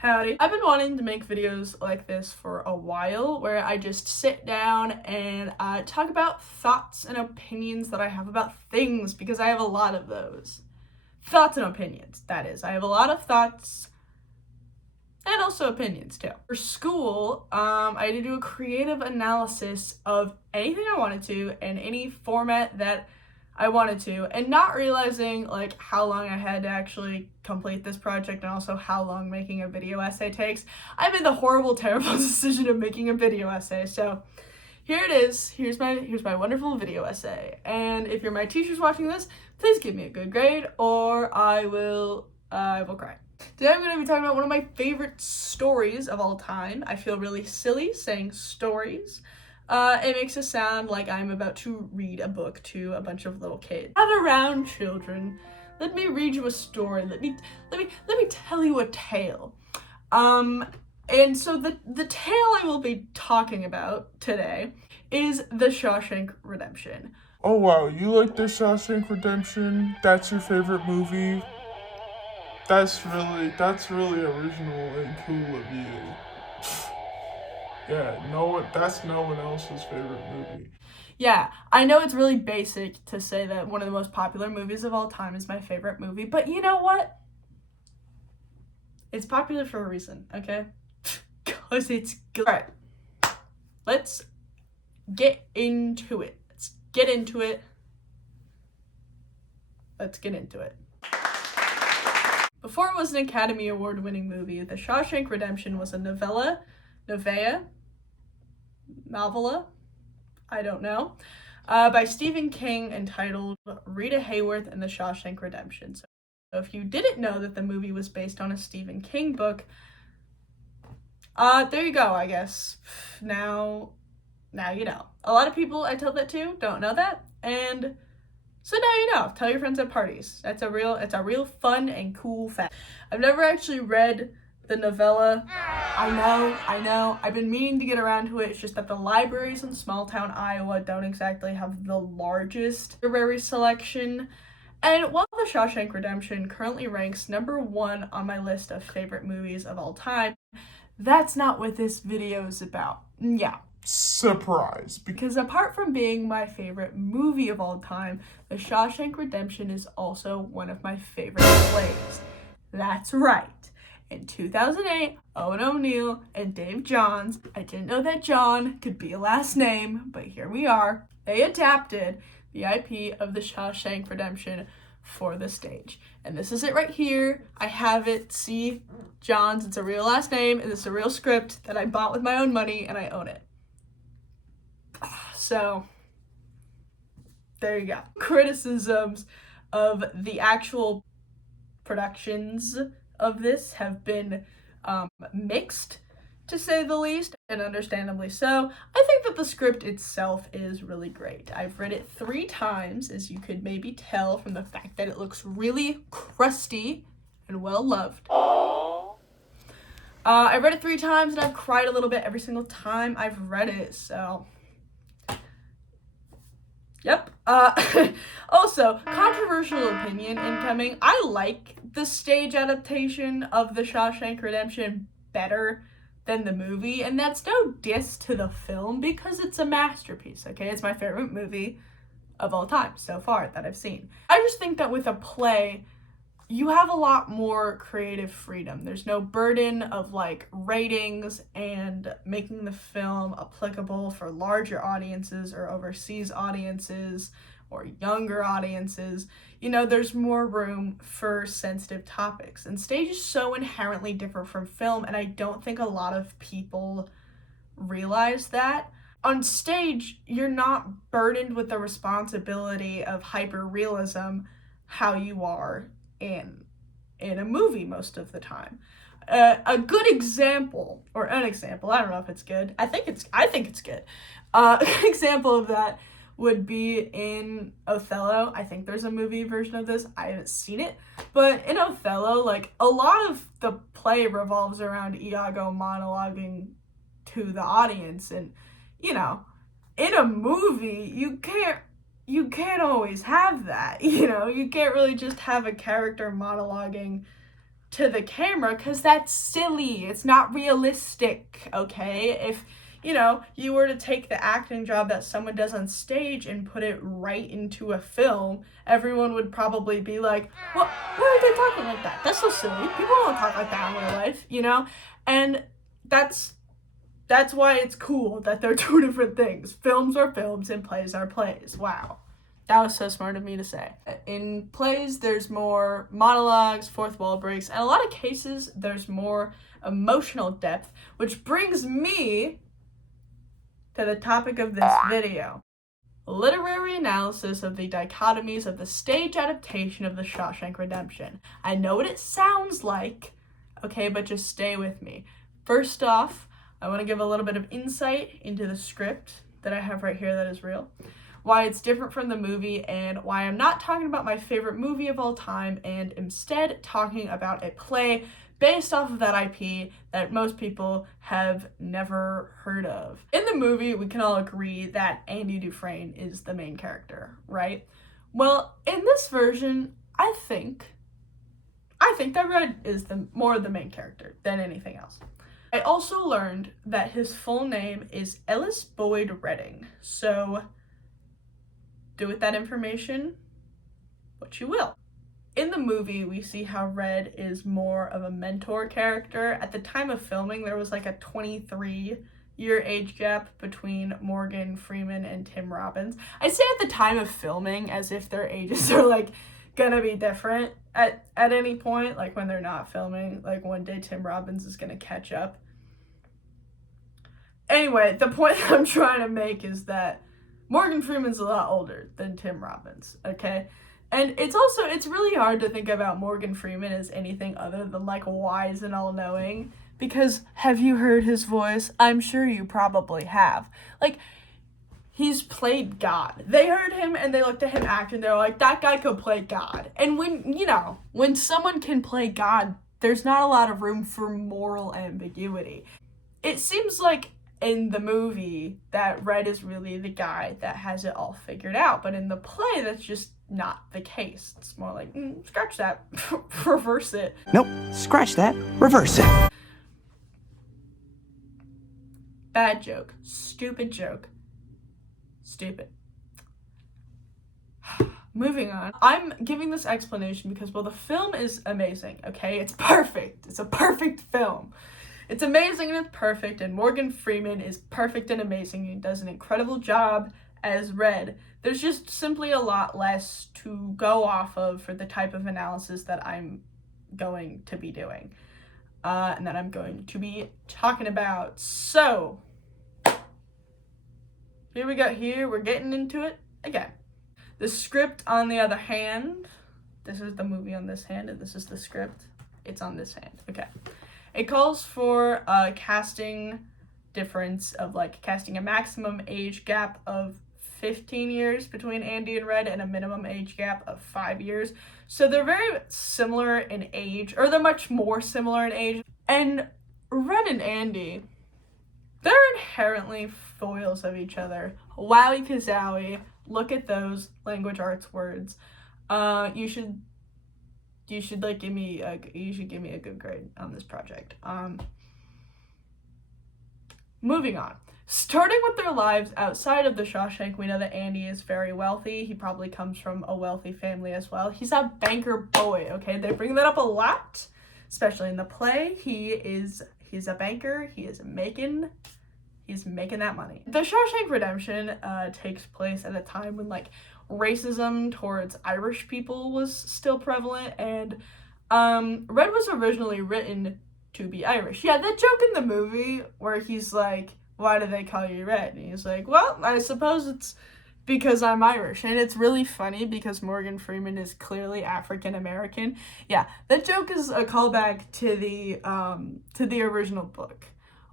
Howdy. I've been wanting to make videos like this for a while where I just sit down and talk about thoughts and opinions that I have about things, because I have a lot of those. Thoughts and opinions, that is. I have a lot of thoughts and also opinions too. For school, I had to do a creative analysis of anything I wanted to in any format that I wanted to, and not realizing like how long I had to actually complete this project and also how long making a video essay takes. I made the horrible, terrible decision of making a video essay. So here it is. Here's my wonderful video essay. And if you're my teachers watching this, please give me a good grade or I will cry. Today I'm going to be talking about one of my favorite stories of all time. I feel really silly saying stories. It makes it sound like I'm about to read a book to a bunch of little kids. Gather around, children. Let me read you a story. Let me tell you a tale. And so the tale I will be talking about today is The Shawshank Redemption. Oh wow, you like The Shawshank Redemption? That's your favorite movie? That's really original and cool of you. Yeah, that's no one else's favorite movie. Yeah, I know it's really basic to say that one of the most popular movies of all time is my favorite movie, but you know what? It's popular for a reason, okay? Because it's good. Alright, let's get into it. Let's get into it. Before it was an Academy Award-winning movie, The Shawshank Redemption was a novella, I don't know, by Stephen King entitled Rita Hayworth and The Shawshank Redemption. So if you didn't know that the movie was based on a Stephen King book, there you go, I guess. Now you know. A lot of people I tell that to don't know that, and so now you know. Tell your friends at parties. It's a real fun and cool fact. I've never actually read the novella. I know. I've been meaning to get around to it. It's just that the libraries in small town Iowa don't exactly have the largest library selection. And while The Shawshank Redemption currently ranks #1 on my list of favorite movies of all time, that's not what this video is about. Yeah. Surprise. Because apart from being my favorite movie of all time, The Shawshank Redemption is also one of my favorite plays. That's right. In 2008, Owen O'Neill and Dave Johns, I didn't know that John could be a last name, but here we are, they adapted the IP of The Shawshank Redemption for the stage. And this is it right here. I have it. See, Johns, it's a real last name, and it's a real script that I bought with my own money, and I own it. So, there you go. Criticisms of the actual productions of this have been mixed, to say the least, and understandably so. I think that the script itself is really great. I've read it 3 times, as you could maybe tell from the fact that it looks really crusty and well loved. I read it 3 times and I've cried a little bit every single time I've read it, so yep. Also, controversial opinion incoming. I like the stage adaptation of The Shawshank Redemption better than the movie, and that's no diss to the film because it's a masterpiece, okay? It's my favorite movie of all time so far that I've seen. I just think that with a play, you have a lot more creative freedom. There's no burden of like ratings and making the film applicable for larger audiences or overseas audiences or younger audiences. You know, there's more room for sensitive topics. And stage is so inherently different from film, and I don't think a lot of people realize that. On stage, you're not burdened with the responsibility of hyper-realism how you are in a movie most of the time. A good example, or an example, I don't know if it's good. I think it's good. An example of that would be in Othello. I think there's a movie version of this. I haven't seen it. But in Othello, like, a lot of the play revolves around Iago monologuing to the audience. And, you know, in a movie, you can't always have that, you know? You can't really just have a character monologuing to the camera, because that's silly. It's not realistic, okay? If, you know, you were to take the acting job that someone does on stage and put it right into a film, everyone would probably be like, well, why are they talking like that? That's so silly. People don't talk like that in real life, you know? And that's why it's cool that they're two different things. Films are films and plays are plays. Wow. That was so smart of me to say. In plays, there's more monologues, fourth wall breaks, and in a lot of cases, there's more emotional depth, which brings me to the topic of this video. Literary analysis of the dichotomies of the stage adaptation of the Shawshank Redemption. I know what it sounds like, okay, but just stay with me. First off, I want to give a little bit of insight into the script that I have right here that is real, why it's different from the movie, and why I'm not talking about my favorite movie of all time and instead talking about a play based off of that IP that most people have never heard of. In the movie, we can all agree that Andy Dufresne is the main character, right? Well, in this version, I think that Red is more the main character than anything else. I also learned that his full name is Ellis Boyd Redding, so do with that information what you will. In the movie, we see how Red is more of a mentor character. At the time of filming, there was like a 23-year age gap between Morgan Freeman and Tim Robbins. I say at the time of filming as if their ages are like gonna be different at any point, like when they're not filming, like one day Tim Robbins is gonna catch up. Anyway, the point that I'm trying to make is that Morgan Freeman's a lot older than Tim Robbins, okay? And it's really hard to think about Morgan Freeman as anything other than like wise and all-knowing, because have you heard his voice? I'm sure you probably have. Like, he's played God. They heard him and they looked at him act and they're like, that guy could play God. And when someone can play God, there's not a lot of room for moral ambiguity. It seems like in the movie that Red is really the guy that has it all figured out, but in the play, that's just not the case. It's more like, scratch that, reverse it. Nope, scratch that, reverse it. Bad joke. Stupid joke. Stupid. Moving on. I'm giving this explanation because, well, the film is amazing, okay? It's perfect. It's a perfect film. It's amazing and it's perfect, and Morgan Freeman is perfect and amazing and does an incredible job as Red. There's just simply a lot less to go off of for the type of analysis that I'm going to be doing, and that I'm going to be talking about. So, we're getting into it again. The script, on the other hand, this is the movie on this hand, and this is the script. It's on this hand, okay. It calls for a casting difference of casting a maximum age gap of 15 years between Andy and Red and a minimum age gap of 5 years. So they're very similar in age, or they're much more similar in age. And Red and Andy, they're inherently foils of each other. Wowie kazowie. Look at those language arts words. You should give me a good grade on this project. Moving on. Starting with their lives outside of the Shawshank, we know that Andy is very wealthy. He probably comes from a wealthy family as well. He's a banker boy, okay? They bring that up a lot, especially in the play. He's a banker. He's making that money. The Shawshank Redemption takes place at a time when racism towards Irish people was still prevalent, and Red was originally written to be Irish. Yeah, that joke in the movie where he's like, why do they call you Red? And he's like, well, I suppose it's because I'm Irish. And it's really funny because Morgan Freeman is clearly African American. Yeah, that joke is a callback to the original book.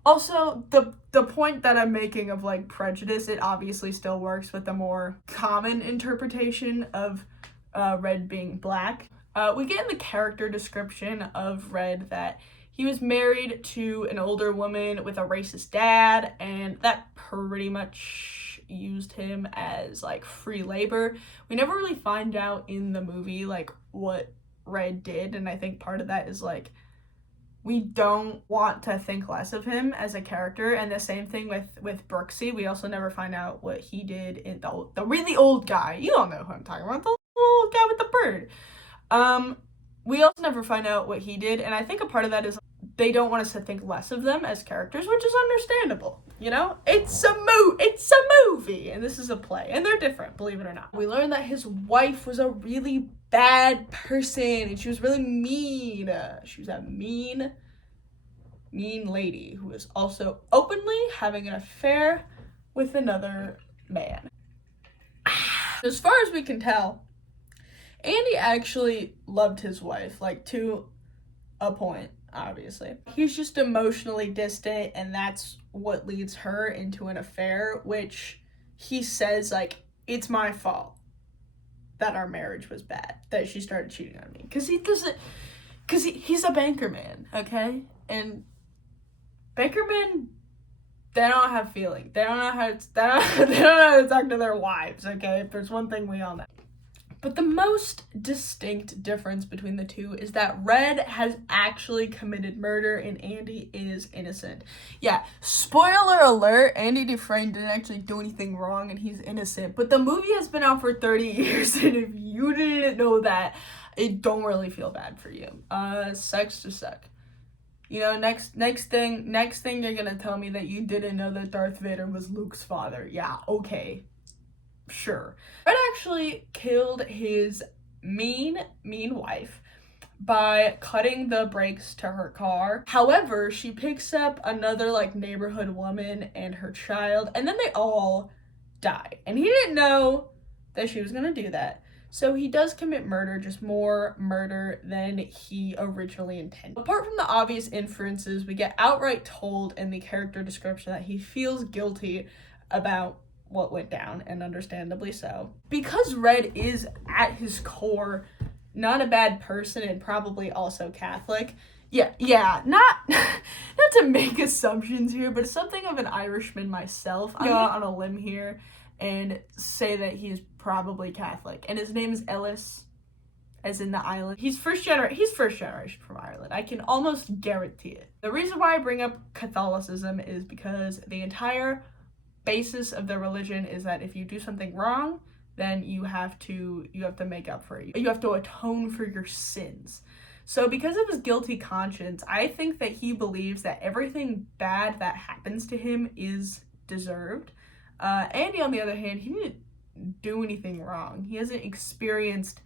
Also, the point that I'm making of prejudice, it obviously still works with the more common interpretation of Red being black. We get in the character description of Red that he was married to an older woman with a racist dad, and that pretty much used him as free labor. We never really find out in the movie what Red did, and I think part of that is like we don't want to think less of him as a character. And the same thing with Brooksy. We also never find out what he did in the really old guy. You all know who I'm talking about, the little guy with the bird. We also never find out what he did, and I think a part of that is they don't want us to think less of them as characters, which is understandable. You know, it's a movie, and this is a play, and they're different, believe it or not. We learned that his wife was a really bad person, and she was really mean. She was a mean lady who was also openly having an affair with another man. As far as we can tell, Andy actually loved his wife, like, to a point, obviously. He's just emotionally distant, and that's what leads her into an affair, which he says, like, it's my fault that our marriage was bad, that she started cheating on me. Because he's a banker man, okay? And banker men, they don't have feelings. They don't know how to talk to their wives, okay? If there's one thing we all know. But the most distinct difference between the two is that Red has actually committed murder and Andy is innocent. Yeah, spoiler alert, Andy Dufresne didn't actually do anything wrong and he's innocent. But the movie has been out for 30 years, and if you didn't know that, I don't really feel bad for you. Sucks to suck. You know, next thing you're gonna tell me that you didn't know that Darth Vader was Luke's father. Yeah, okay. Sure. Red actually killed his mean wife by cutting the brakes to her car. However, she picks up another like neighborhood woman and her child, and then they all die. And he didn't know that she was gonna do that. So he does commit murder, just more murder than he originally intended. Apart from the obvious inferences, we get outright told in the character description that he feels guilty about what went down, and understandably so. Because Red is at his core not a bad person and probably also Catholic. Yeah, not to make assumptions here, but something of an Irishman myself. I'm going on a limb here and say that he's probably Catholic, and his name is Ellis, as in the island. He's first generation from Ireland. I can almost guarantee it. The reason why I bring up Catholicism is because the entire basis of the religion is that if you do something wrong, then you have to make up for it. You have to atone for your sins. So because of his guilty conscience, I think that he believes that everything bad that happens to him is deserved. Andy, on the other hand, he didn't do anything wrong. He hasn't experienced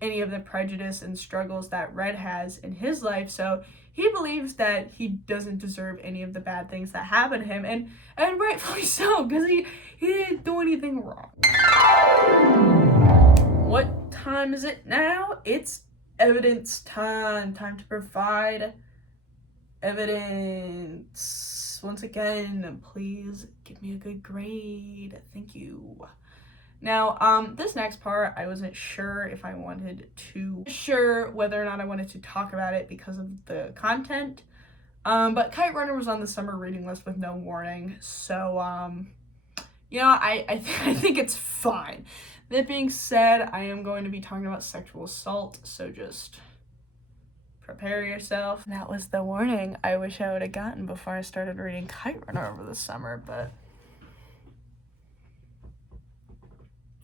any of the prejudice and struggles that Red has in his life, so he believes that he doesn't deserve any of the bad things that happen to him, and rightfully so, because he didn't do anything wrong. What time is it now? It's evidence time. Time to provide evidence. Once again, please give me a good grade. Thank you. Now, this next part, I wasn't sure whether or not I wanted to talk about it because of the content. But Kite Runner was on the summer reading list with no warning, so, I think it's fine. That being said, I am going to be talking about sexual assault, so just prepare yourself. That was the warning I wish I would have gotten before I started reading Kite Runner over the summer, but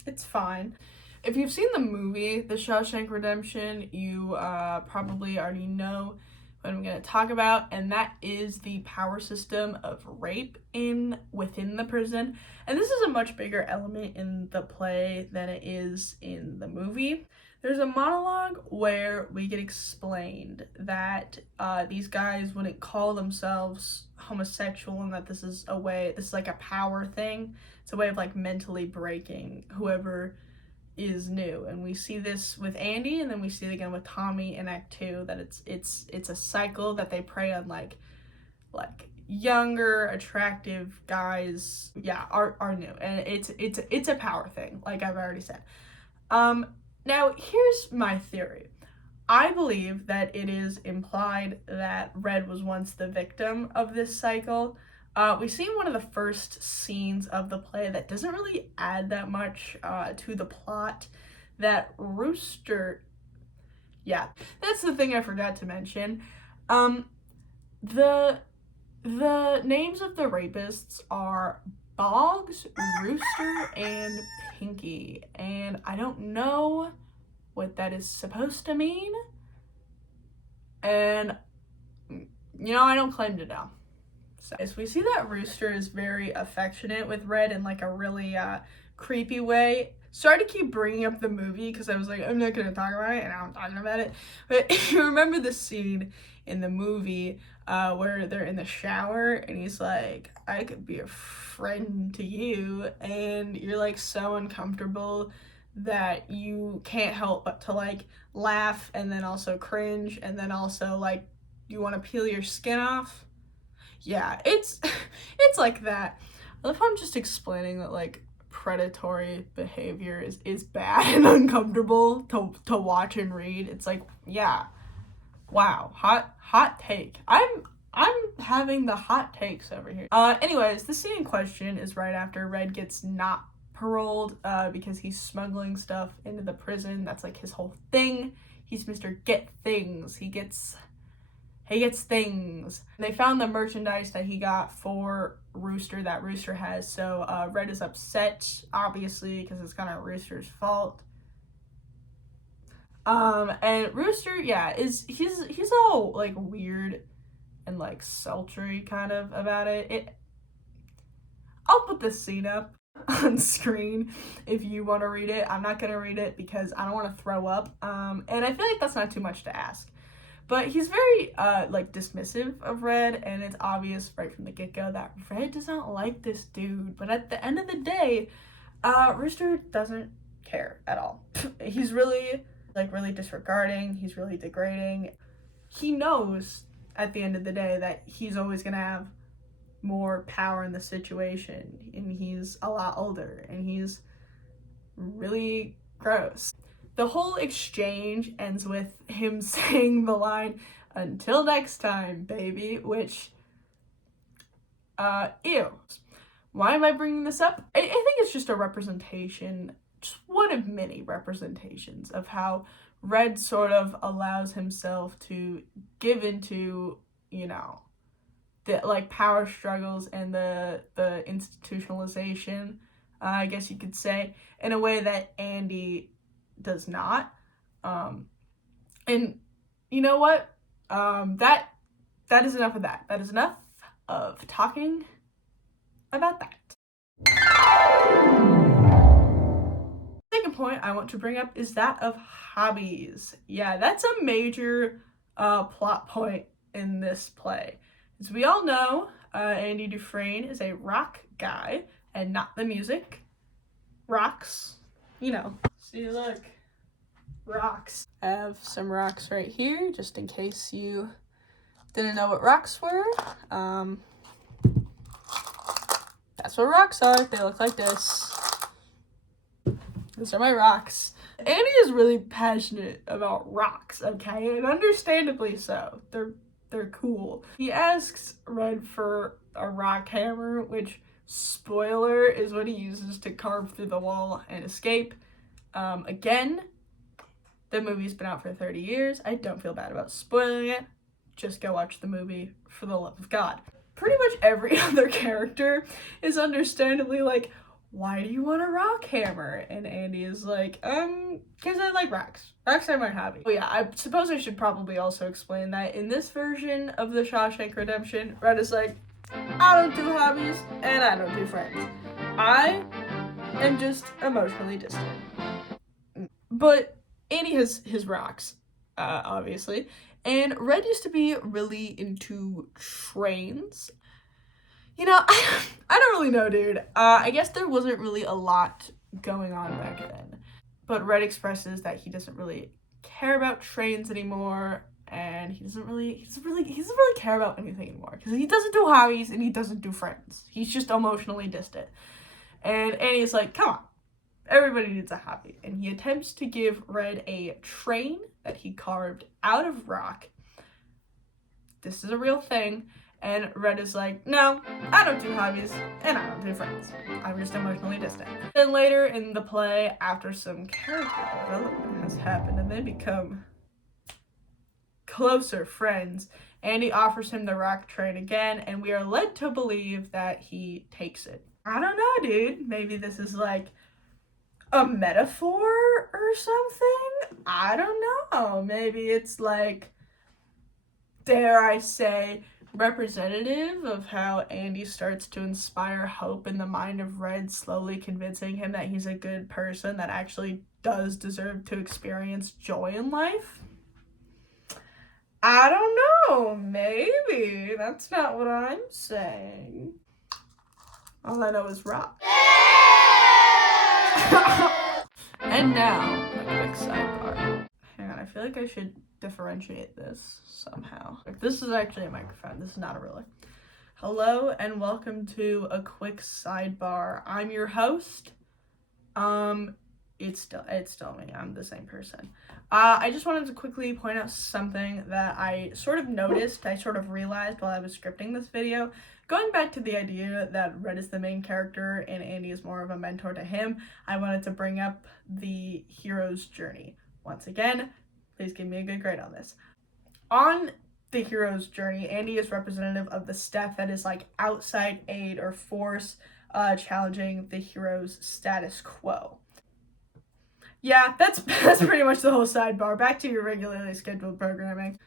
it's fine. If you've seen the movie, The Shawshank Redemption, you probably already know what I'm going to talk about, and that is the power system of rape within the prison. And this is a much bigger element in the play than it is in the movie. There's a monologue where we get explained that these guys wouldn't call themselves homosexual, and that this is like a power thing. It's a way of like mentally breaking whoever is new. And we see this with Andy, and then we see it again with Tommy in Act 2, that it's a cycle that they prey on like younger, attractive guys, are new. And it's a power thing, like I've already said. Now here's my theory. I believe that it is implied that Red was once the victim of this cycle. We see in one of the first scenes of the play that doesn't really add that much to the plot, that Rooster Yeah, that's the thing I forgot to mention. The names of the rapists are Boggs, Rooster, and Pinky, and I don't know what that is supposed to mean, and I don't claim to know. So as we see that Rooster is very affectionate with Red in like a really creepy way. Sorry to keep bringing up the movie because I was like, I'm not gonna talk about it, and I'm talking about it. But if you remember the scene in the movie where they're in the shower and he's like, I could be a friend to you, and you're like so uncomfortable that you can't help but to like laugh and then also cringe and then also like you want to peel your skin off. Yeah, it's like that. I love how I'm just explaining that like predatory behavior is bad and uncomfortable to watch and read. It's like, yeah. Wow, hot take. I'm having the hot takes over here. Anyways, the scene in question is right after Red gets not paroled because he's smuggling stuff into the prison. That's like his whole thing. He's Mr. Get Things. He gets things. They found the merchandise that he got for Rooster that Rooster has. So Red is upset, obviously, because it's kind of Rooster's fault. And Rooster, yeah, he's all like weird and like sultry kind of about it. I'll put this scene up on screen if you want to read it. I'm not gonna read it because I don't want to throw up. And I feel like that's not too much to ask. But he's very like dismissive of Red, and it's obvious right from the get-go that Red does not like this dude. But at the end of the day, Rooster doesn't care at all. He's really disregarding, he's really degrading. He knows at the end of the day that he's always gonna have more power in the situation, and he's a lot older, and he's really gross. The whole exchange ends with him saying the line, "Until next time, baby," which, ew. Why am I bringing this up? I think it's just a representation, just one of many representations of how Red sort of allows himself to give into, the like power struggles and the institutionalization, I guess you could say, in a way that Andy does not. And you know what? That is enough of that. That is enough of talking about that. Second point I want to bring up is that of hobbies. Yeah, that's a major plot point in this play. As we all know, Andy Dufresne is a rock guy and not the music. Rocks, See, look, rocks. I have some rocks right here, just in case you didn't know what rocks were. That's what rocks are. They look like this. These are my rocks. Andy is really passionate about rocks, okay? And understandably so. They're cool. He asks Red for a rock hammer, which, spoiler, is what he uses to carve through the wall and escape. Again, the movie's been out for 30 years. I don't feel bad about spoiling it. Just go watch the movie, for the love of God. Pretty much every other character is understandably like, why do you want a rock hammer? And Andy is like, because I like rocks. Rocks are my hobby. Oh yeah, I suppose I should probably also explain that in this version of the Shawshank Redemption, Red is like, I don't do hobbies, and I don't do friends. I am just emotionally distant. But Andy has his rocks, obviously, and Red used to be really into trains. I don't really know, dude. I guess there wasn't really a lot going on back then. But Red expresses that he doesn't really care about trains anymore, and he doesn't really care about anything anymore, because he doesn't do hobbies and he doesn't do friends. He's just emotionally distant. And Andy's like, come on, everybody needs a hobby. And he attempts to give Red a train that he carved out of rock. This is a real thing. And Red is like, no, I don't do hobbies, and I don't do friends. I'm just emotionally distant. Then later in the play, after some character development has happened, and they become closer friends. Andy offers him the rock train again, and we are led to believe that he takes it. I don't know, dude. Maybe this is like a metaphor or something? I don't know. Maybe it's like, dare I say, representative of how Andy starts to inspire hope in the mind of Red, slowly convincing him that he's a good person that actually does deserve to experience joy in life. I don't know. Maybe. That's not what I'm saying. All I know is rock. And now, a quick sidebar. Hang on, I feel like I should differentiate this somehow. This is actually a microphone. This is not a ruler. Hello and welcome to a quick sidebar. I'm your host. It's still me. I'm the same person. I just wanted to quickly point out something that I sort of noticed, I sort of realized while I was scripting this video. Going back to the idea that Red is the main character and Andy is more of a mentor to him, I wanted to bring up the hero's journey. Once again, please give me a good grade on this. On the hero's journey, Andy is representative of the step that is like outside aid or force challenging the hero's status quo. Yeah, that's pretty much the whole sidebar. Back to your regularly scheduled programming.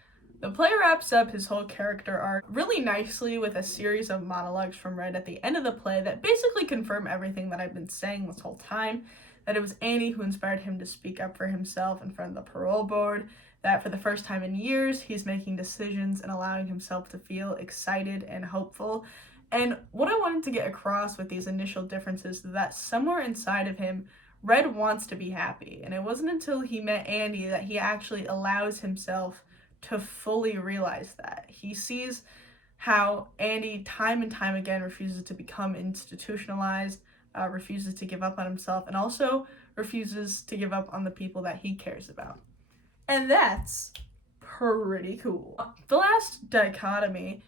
The player wraps up his whole character arc really nicely with a series of monologues from Red at the end of the play that basically confirm everything that I've been saying this whole time. That it was Andy who inspired him to speak up for himself in front of the parole board. That for the first time in years, he's making decisions and allowing himself to feel excited and hopeful. And what I wanted to get across with these initial differences is that somewhere inside of him, Red wants to be happy. And it wasn't until he met Andy that he actually allows himself to fully realize that. He sees how Andy time and time again refuses to become institutionalized, refuses to give up on himself, and also refuses to give up on the people that he cares about. And that's pretty cool. The last dichotomy,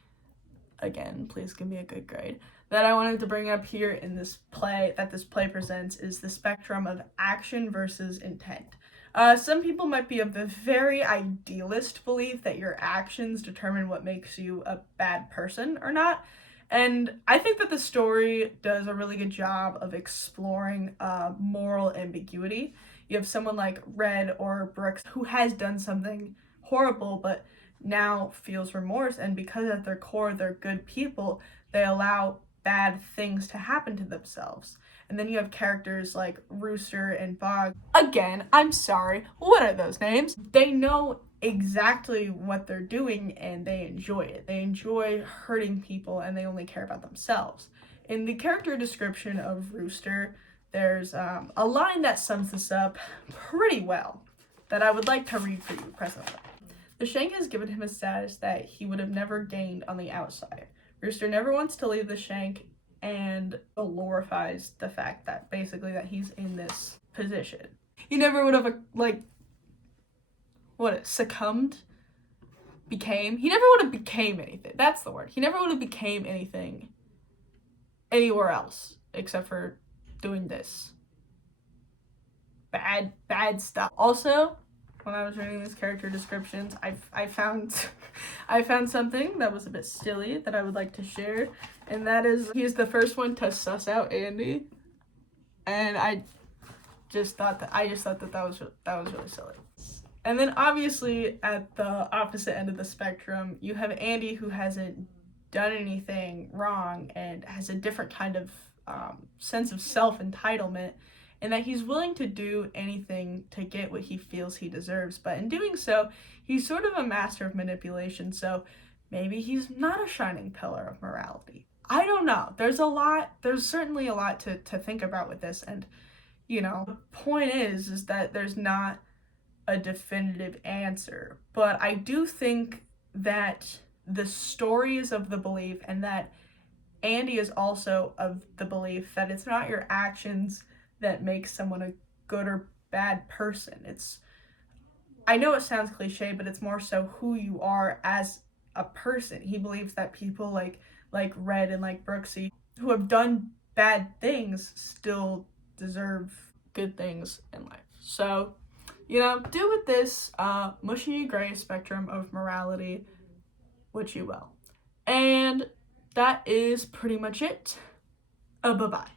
again, please give me a good grade, that I wanted to bring up here in this play, that this play presents, is the spectrum of action versus intent. Some people might be of the very idealist belief that your actions determine what makes you a bad person or not. And I think that the story does a really good job of exploring moral ambiguity. You have someone like Red or Brooks who has done something horrible but now feels remorse, and because at their core they're good people, they allow bad things to happen to themselves. And then you have characters like Rooster and Bog. Again, I'm sorry, what are those names? They know exactly what they're doing and they enjoy it. They enjoy hurting people and they only care about themselves. In the character description of Rooster, there's a line that sums this up pretty well that I would like to read for you presently. The Shank has given him a status that he would have never gained on the outside. Rooster never wants to leave the Shank and glorifies the fact that basically that he's in this position. He never would have succumbed? He never would have became anything. That's the word. He never would have became anything anywhere else except for doing this. Bad stuff. Also, when I was reading these character descriptions, I found something that was a bit silly that I would like to share, and that is he's the first one to suss out Andy, and I just thought that was really silly. And then obviously at the opposite end of the spectrum, you have Andy who hasn't done anything wrong and has a different kind of sense of self-entitlement, and that he's willing to do anything to get what he feels he deserves. But in doing so, he's sort of a master of manipulation, so maybe he's not a shining pillar of morality. I don't know. There's certainly a lot to think about with this, and, the point is that there's not a definitive answer. But I do think that the story is of the belief, and that Andy is also of the belief that it's not your actions that makes someone a good or bad person. I know it sounds cliche, but it's more so who you are as a person. He believes that people like Red and like Brooksy, who have done bad things, still deserve good things in life. So, do with this mushy gray spectrum of morality what you will. And that is pretty much it. Bye-bye.